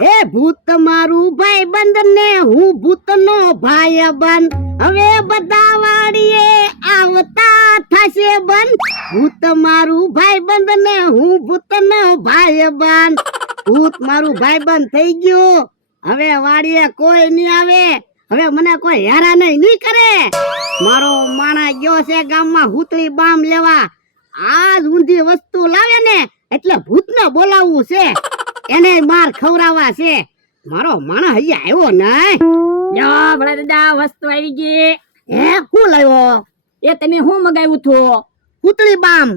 એ ભૂત તમારું ભાઈ બંધ ને હું ભૂતનો ભાઈ બંધ. હવે બધા વાડીએ આવતા થશે બંધ. ભૂત મારું ભાઈ બંધ ને હું ભૂતનો ભાઈ બંધ. ભૂત મારું ભાઈ બંધ થઈ ગયું. હવે વાડીએ કોઈ નહીં આવે. હવે મને કોઈ હેરાન નહીં કરે. મારો માણા ગયો છે ગામમાં હુતળી બામ લેવા. આજ ઊંધી વસ્તુ લાવે ને એટલે ભૂતને બોલાવવું છે. એને માર ખવરાવા છે. મારો માણા હજી આવ્યો નહીં. લ્યો ભલા દાદા વસ્તુ આવી ગઈ. હે શું લાવ્યો? એ તમે શું મગાવ્યું હતું? હુતળી બામ.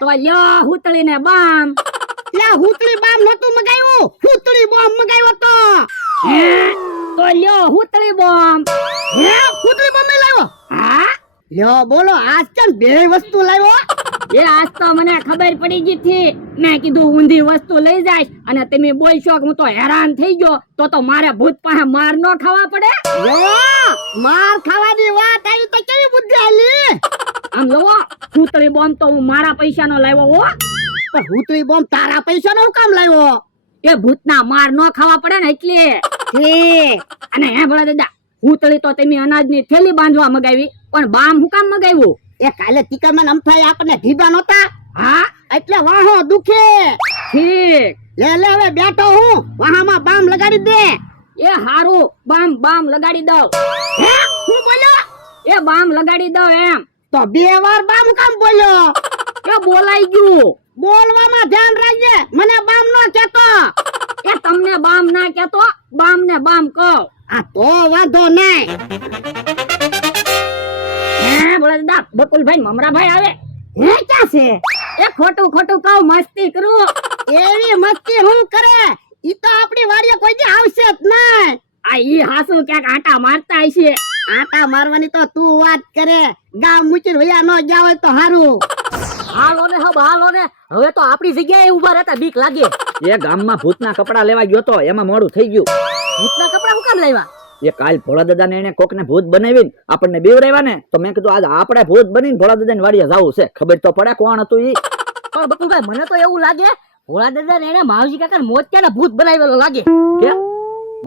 તો લ્યો હુતળી ને બામ. લે હુતળી બામ નતું મગાવ્યું, હુતળી બોમ્બ મગાવ્યો તો. હે? તો લ્યો હુતળી બોમ્બ. હે હુતળી બોમ્બ લાવ્યો? હા લ્યો બોલો આજ કેમ બે વસ્તુ લાવ્યો? એ આજ તો મને ખબર પડી ગઈ થી. મેં કીધું ઊંધી વસ્તુ લઈ જાય અને તમે બોલશો કે હું તો હેરાન થઈ ગયો તો મારે ભૂત પાસે માર ન ખાવા પડે. યો માર ખાવાની વાત આવી તો કેવી બુદ્ધિ આલી. આમ જોવો હુતળી બોમ્બ તો હું મારા પૈસાનો લાવ્યો હો. પણ હુતળી બોમ્બ તારા પૈસાનો હું કામ લાવ્યો? એ ભૂતના માર ન ખાવા પડે ને એટલે. અને હે ભલા દાદા હુતળી તો તમે અનાજની થેલી બાંધવા મગાવી પણ બામ હું કામ મગાવ્યું? એ કાલે ટીકામાં અમથાઈ આપણને ઢીબા નહોતા. હા એટલે વાહો દુખે. ઠીક. લે લે હવે બેઠો હું વાહામાં બામ લગાડી દે. એ હારું બામ લગાડી દઉં. હે હું બોલ્યો? એ બામ લગાડી દઉં એમ. તો બે વાર બામ કામ બોલ્યો? એ બોલાઈ ગયું. બોલવામાં ધ્યાન રાખજે. મને બામ નો કહેતો. એ તમને બામ ના કહેતો બામ ને બામ કહો. આ તો વાંધો નહીં. હે બોલા દાદા બકુલભાઈ મમરાભાઈ આવે. હે ક્યાં છે? એ ખોટું કહું મસ્તી કરું. એવી મસ્તી હું કરે? ઈ તો આપણી વાડીએ કોઈ દી આવશે જ નહીં. આ ઈ હાસુ ક્યાંક આટા મારતા હશે. આટા મારવાની તો તું વાત કરે. ગામ મૂકીને વયા ન ગયા હોય તો હારું. હાલો ને હાલો ને હવે તો આપણી જગ્યાએ ઊભા રહેતા બીક લાગે. એ ગામમાં ભૂતના કપડા લેવા ગયો તો એમાં મોડું થઈ ગયું. ભૂતના કપડા હું કામ લાવ્યા? એ કાલ ભોળા દાદાને એને કોકને ભૂત બનાવીને આપણને બીવરાવ્યા ને તો મેં કીધું આજ આપણે ભૂત બનીને ભોળા દાદાની વાડીએ જાવું છે. ખબર તો પડે કોણ હતું ઈ. પણ બકુલભાઈ મને તો એવું લાગે ભોળા દાદાને એને માવજી કાકા મોતિયાના ભૂત બનાવેલો લાગે. કે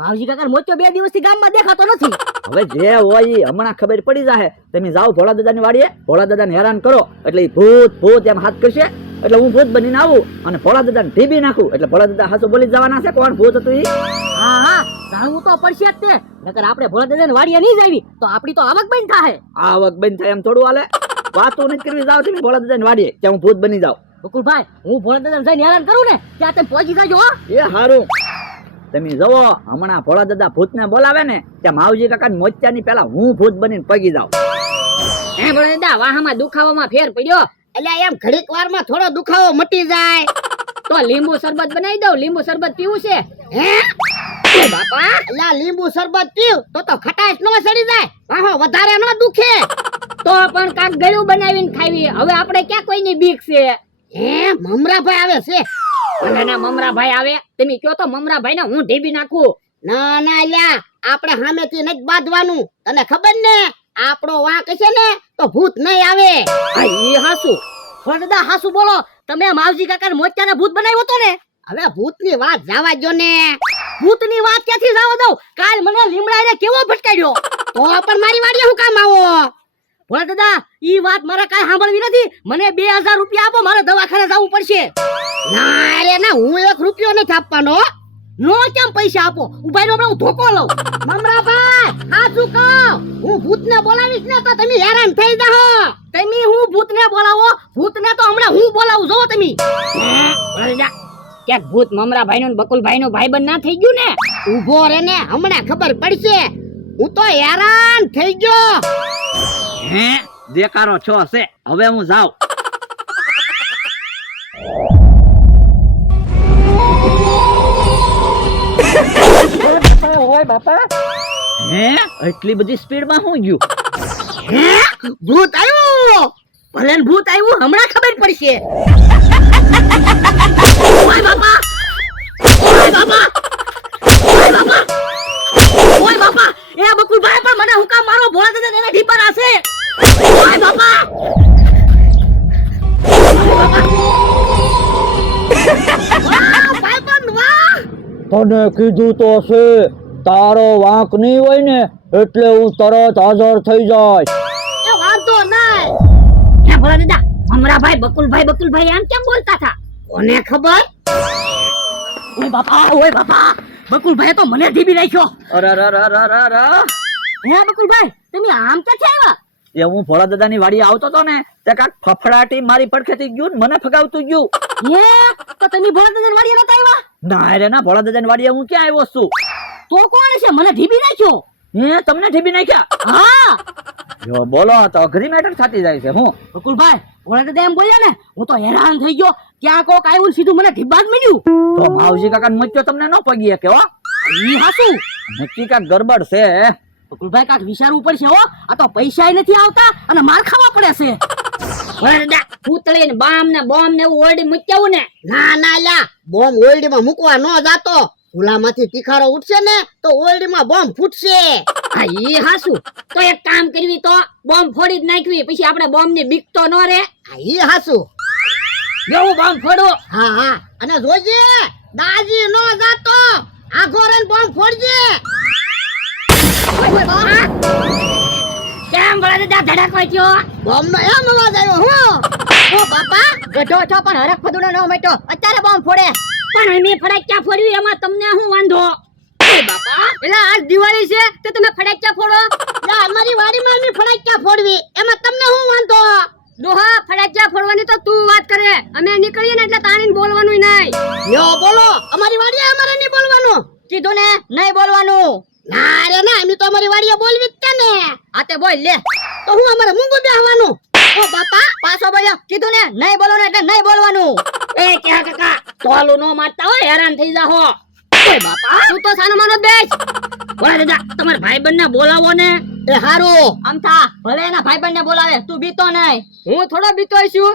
માવજી કાકા મોતિયો 2 દિવસથી ગામમાં દેખાતો નથી. હવે જે હોય ઈ હમણાં ખબર પડી જાહે. તમે જાઓ ભોળા દાદાની વાડીએ, ભોળા દાદાને હેરાન કરો એટલે ઈ ભૂત એમ હાથ કરશે એટલે હું ભૂત બનીને આવું અને ભોળા દાદાને ઢીબી નાખું એટલે ભોળા દાદા હાચું બોલી જવાના છે કોણ ભૂત હતું ઈ. હા જાણવું તો પડશે જ તે. નકર આપણે ભોળા દાદાની વાડીએ નહીં જાવી તો આપણી તો આવક બંધ થાય. આવક બંધ થાય એમ થોડું હાલે. વાતો નથી કરવી. જાઓ તમે ભોળા દાદાની વાડીએ ત્યાં હું ભૂત બની જાઉં. બકુલભાઈ હું ભોળા દાદાને જઈને હેરાન કરું ને ત્યાં તમે પહોંચી જાજો હો. એ હારું. તમે જુઓ હમણાં ભોળા દાદા ભૂતને બોલાવે ને ત્યાં માવજી કાકા મોતિયાની પેલા હું ભૂત બનીને પગી જાઉં. હે ભોળા દાદા વાહામાં દુખાવામાં ફેર પડ્યો. એટલે એમ ઘડીક વારમાં થોડો દુખાવો મટી જાય. તો લીંબુ શરબત બનાવી દઉં. લીંબુ શરબત પીવું છે. હે એ બાપા અલા લીંબુ શરબત પીવ તો ખટાશ નો સડી જાય. વાહો વધારે ન દુખે. તો પણ કાક ગળ્યું બનાવીને ખાવી. હવે આપણે ક્યાં કોઈની બીક છે? હે મમરાભાઈ આવે છે. અને મમરાભાઈ આવે તમે કયો તો મમરાભાઈ ને હું ઢીબી નાખું. ના ના લ્યા આપણે સામેથી નથી બાંધવાનું. તને ખબર ને આપણો વાંક છે ને તો ભૂત નહીં આવે. આ ઈ હાસુ. દાદા હાસુ બોલો. તમે માવજી કાકા મોતિયાને ભૂત બનાવ્યો તો ને? હવે ભૂતની વાત જવા જો ને. ભૂતની વાત ક્યાંથી જવા દઉં? કાલ મને લીમડાને કેવો ભટકાડ્યો. તો પણ મારી વાડીએ હું કામ આવો? ભોળા દાદા ઈ વાત મારે કાઈ સાંભળવી નથી. મને 2000 રૂપિયા આપો. મારે દવાખાને જવું પડશે. ના રે ના હું 1 રૂપિયો નથી આપવાનો. નો કેમ પૈસા આપો? ઉભાઈ નો હું ધોકો લઉં. મમરાભાઈ હાચું કહો. હું ભૂતને બોલાવીશ ને તો તમે હેરાન થઈ જાહો. તમે હું ભૂતને બોલાવો? ભૂતને તો હમણાં હું બોલાવું જો તમે. ક્યાંક ભૂત મમરાભાઈ નો બકુલભાઈ નો ભાઈબંધ ના થઈ ગયું ને? ઉભો રે ને હમણાં ખબર પડશે. હું તો હેરાન થઈ ગયો. હે દેકારો છો છે. હવે હું જાઉં. ઓય બાપા હે એટલી બધી સ્પીડમાં હું ગયું? હે ભૂત આવ્યો. ભલે ને ભૂત આવ્યું હમણાં ખબર પડશે. ઓય બાપા ઓય બાપા ઓય બાપા ઓય બાપા એ બકુલભાઈ પણ મને હુકામ મારો. ભોળા દાદા એના ઢીપર આસે. ઓય બાપા વાહ ભાઈબંધ વાહ. તને કીધું તો છે, તારો વાંક નહીં હોય ને એટલે હું તરત હાજર થઈ જાય. એ વાંધો નહીં. હે ભોળા દાદા, મમરાભાઈ બકુલભાઈ આમ કેમ બોલતા હતા? કોને ખબર? ઓય બાપા, બકુલભાઈ તો મને ધીબી નાખ્યો. અરે હે બકુલભાઈ, તમે આમ ક્યાંથી આવ્યા? એ હું ભોળા દાદાની વાડીએ આવતો હતો ને તે કાક ફફડાટી મારી પડખેથી ગયું ને મને ફગાવતું ગયું. તો તમે ભોળા દાદાની વાડીએ નતા આવ્યા? ના રે ના, ભોળા દાદાની વાડીએ હું ક્યાં આવ્યો છું? તો કોણ છે મને ધીબી નાખ્યો? હે, તમને ઠીબી નાખ્યા? હા જો બોલો તો અઘરી મેટર થતી જાય છે. હું બકુલભાઈ, ભોળા દાદા એમ બોલ્યા ને, હું તો હેરાન થઈ ગયો. ક્યાં કોક આવ્યું ને સીધું મને ધીબા જ મળ્યું. તો માવજી કાકા મચ્યો તમને ન પગી કે? હો ઈ હાસુ નક્કી કાક ગરબડ છે. બકુલભાઈ, કાક વિચારવું પડશે હો. આ તો પૈસા નથી આવતા અને માર ખાવા પડે છે. ભોળા દાદા, પૂતળી ને બામ ને બોમ્બ ને એવું ઓરડી મૂક્યાવું ને? ના ના લ્યા, બોમ્બ ઓરડીમાં મૂકવા ન જાતો. ચૂલામાંથી તીખારો ઉઠશે ને તો ઓરડીમાં બોમ્બ ફૂટશે. હા ઈ હાસુ. તો એક કામ કરવી, તો બોમ્બ ફોડી જ નાખવી, પછી આપણે બોમ્બ ની બીક તો ન રહે. હા ઈ હાસુ. બેવું બોમ્બ ફોડો. હા હા, અને જોજે દાજી નો જાતો. આખો રન બોમ્બ ફોડજે. કેમ ભોળા દાદા ધડાકવા થયો? બોમ્બ નો એમ અવાજ આવ્યો. હું ઓ બાપા, ગઢો છો પણ હરખ ફદુડો ન મટ્યો, અત્યારે બોમ્બ ફોડે. પણ અમે ફડાક્યા ફોડ્યું એમાં તમને શું વાંધો? ઓય બાપા, એલા આજ દિવાળી છે તો તમે ફડાક્યા ફોડો? લા અમારી વાડીમાં અમે ફડાક્યા ફોડવી, એમાં તમને શું વાંધો? ડોહા, ફડાક્યા ફોડવાની તો તું વાત કરે, અમે નીકળીએ ને એટલે તાણીને બોલવાનું નહીં. લ્યો બોલો, અમારી વાડીએ અમારે નહીં બોલવાનું. કીધું ને નહીં બોલવાનું. ના રે ના, અમે તો અમારી વાડીએ બોલવી જ છે ને. આ તે બોલ લે. તો હું અમારે મૂંગું બેહવાનું. ઓ બાપા, પાછો બોલ્યો. કીધું ને નહીં બોલવાનું એટલે નહીં બોલવાનું. એ ક્યાં કાકા, તોલું નો મારતા હોય, હેરાન થઈ જાહો. ઓય બાપા, તું તો સાનો માનો બેસ. ભોળા દાદા, તમારા ભાઈબંધ ને બોલાવો ને. એ હારું. આમ થા, ભલે એના ભાઈબંધ ને બોલાવે, તું બીતો નહીં. હું થોડો બીતો છું.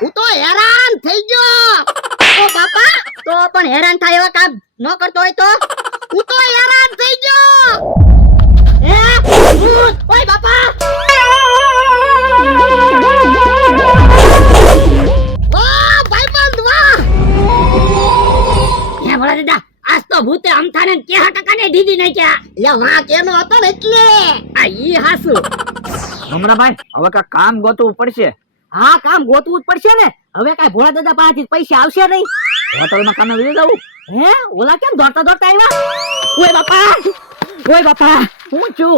હું તો હેરાન થઈ ગયો. ઓ બાપા, તો પણ હેરાન થાય એવા કામ ન કરતો હોય તો? હું તો હેરાન થઈ ગયો. હે ભૂત! ઓય બાપા, વાહ ભાઈબંધ વાહ. હે ભોળા દાદા, આજ તો ભૂતે અમથાને ને કેહા કાકાને ઢીધી નાખ્યા. લે વાહ કેનો હતો ને એટલે. આ ઈ હાસુ. હમણાં હવે કાક કામ ગોતવું પડશે. હા, કામ ગોતવું જ પડશે ને. હવે કાઈ ભોળા દાદા પાસેથી પૈસા આવશે નહીં. હોટલમાં કામે વહી જવું. હે, ઓલા કેમ દોડતા દોડતા આવ્યા? ઓય બાપા, ઓય બાપા, હું છું.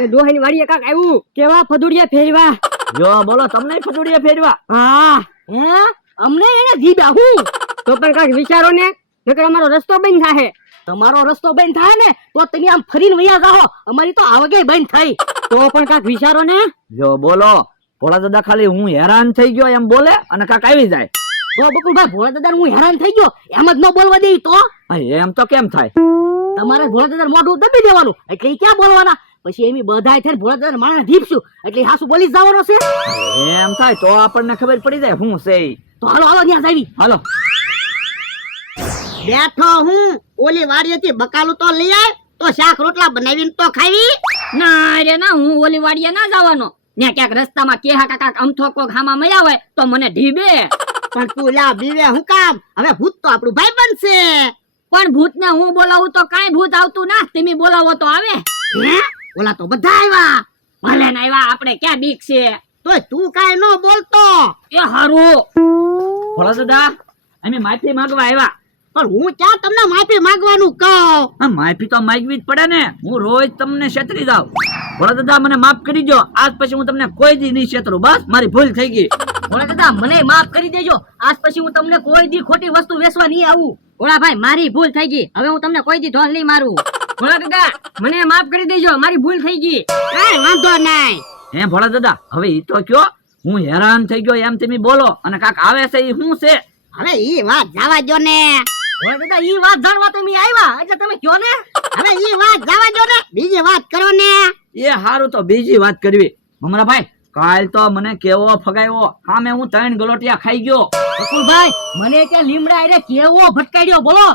એ ડોહાની વાડીએ કાક આવ્યું. કેવા ફદુડિયા ફેરવા. જો બોલો, તમને ફજોડીએ ફેરવા? હા, હે અમને એને જીબ્યા હું. તો પણ કાક વિચારો ને, નકર અમારો રસ્તો બંધ થાહે. તમારો રસ્તો બંધ થાય ને તો તમે આમ ફરીને વયા જાઓ. અમારી તો આવગે બંધ થઈ. તો પણ કાક વિચારો ને. જો બોલો, ભોળા દાદા ખાલી હું હેરાન થઈ ગયો એમ બોલે અને કાક આવી જાય. તો બકુલભાઈ, ભોળા દાદા હું હેરાન થઈ ગયો એમ જ ન બોલવા દે તો? એમ તો કેમ થાય? તમારે ભોળા દાદા મોઢું દબી દેવાનું, એટલે ઈ ક્યાં બોલવાના? પછી એમ બધાય થઈને ભોળા દાદા માણસ જીપશું, એટલે હાસુ બોલી જ જવાનો છે. એમ થાય તો આપણને ખબર પડી જાય હું છે ઈ. તો હાલો હાલો ત્યાં જાવી. હાલો. બેઠો હું ઓલી વાડીએથી બકાલું તો લઈ આય તો શાક રોટલા બનાવીને તો ખાવી. ના રે ના, હું ઓલી વાડીએ ના જવાનો. ને ક્યાંક રસ્તામાં કેહા કાકા અમથો કોક હામાં મળ્યા હોય તો મને ઢીબે. પણ તું લા બીવે હું કામ? હવે ભૂત તો આપણું ભાઈ બનશે. પણ ભૂતને હું બોલાવું તો કાંઈ ભૂત આવતું ના. તમે બોલાવો તો આવે. હે ઓલા તો બધા આવ્યા. ભલે ને આવ્યા, આપણે ક્યાં બીક છે? તોય તું કાઈ ન બોલતો. એ હારું. ભોળા દાદા, અમે માફી માંગવા આવ્યા. પણ હું ક્યાં તમને માફી માંગવાનું કહું? હા, માફી તો માંગવી જ પડે ને. હું રોજ તમને છેતરી જાઉં. ભોળા દાદા, મને માફ કરી દો. આજ પછી હું તમને કોઈ દી નહીં છેતરું. બસ મારી ભૂલ થઈ ગઈ. ભોળા દાદા, મને માફ કરી દેજો. આજ પછી હું તમને કોઈ દી ખોટી વસ્તુ વેચવા નહીં આવું. ભોળા ભાઈ, મારી ભૂલ થઈ ગઈ. હવે હું તમને કોઈ દી ઢોલ નહીં મારું. ભોળા દાદા, મને માફ કરી દેજો. મારી ભૂલ થઈ ગઈ. કાઈ વાંધો નહીં. હે ભોળા દાદા, હવે ઈ તો કયો. હું હેરાન થઈ ગયો એમ તમે બોલો અને કાક આવે છે ઈ શું છે? હવે ઈ વાત જવા દો ને. ભોળા દાદા, ઈ વાત જાણવા તમે આવ્યા એટલે તમે કયો ને. હવે ઈ વાત જવા દો ને, બીજી વાત કરો ને. એ હારું, તો બીજી વાત કરવી. મમરાભાઈ, કાલ તો મને કેવો ફગાવ્યો. સામે હું 3 ગલોટિયા ખાઈ ગયો. બકુલભાઈ, મને ત્યાં લીમડા આરે કેવો ભટકાડ્યો બોલો.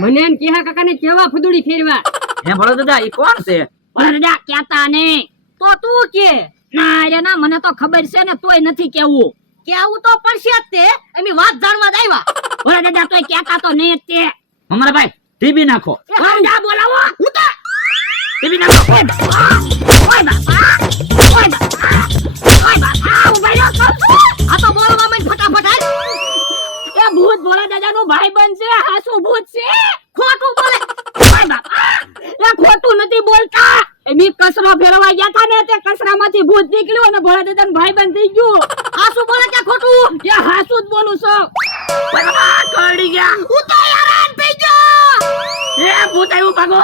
મને એમ કેહા કાકાને કેવા ફુદુડી ફેરવા. હે ભોળા દાદા, ઈ કોણ છે? ભોળા દાદા, કહેતા નહીં. તો તું કે. ના રે ના, મને તો ખબર છે ને, તોય નથી કેવું. કેવું તો પડશે જ તે. અમે વાત જાણવા જ આવ્યા. ભોળા દાદા, તોય કહેતા તો નહીં જ તે. મમરાભાઈ, ટીબી નાખો. જા બોલાવો ટીબી નાખો. આ તો બોલવા માં ફટાફટ હાલ. એ ભૂત ભોળા દાદાનો ભાઈબંધ છે, હાસુ ભૂત છે. ખોટું બોલે. એ ખોટું નથી બોલતા. એ મી કચરો ફેરવા ગયા હતા ને તે કચરામાંથી ભૂત નીકળ્યું અને ભોળા દાદાનો ભાઈબંધ થઈ ગયું. હાસુ બોલે કે ખોટું? એ હાસુ જ બોલું છું. કરડી ગયા. હું તો હેરાન થઈ ગયો. એ ભૂત આવ્યું ભાગો.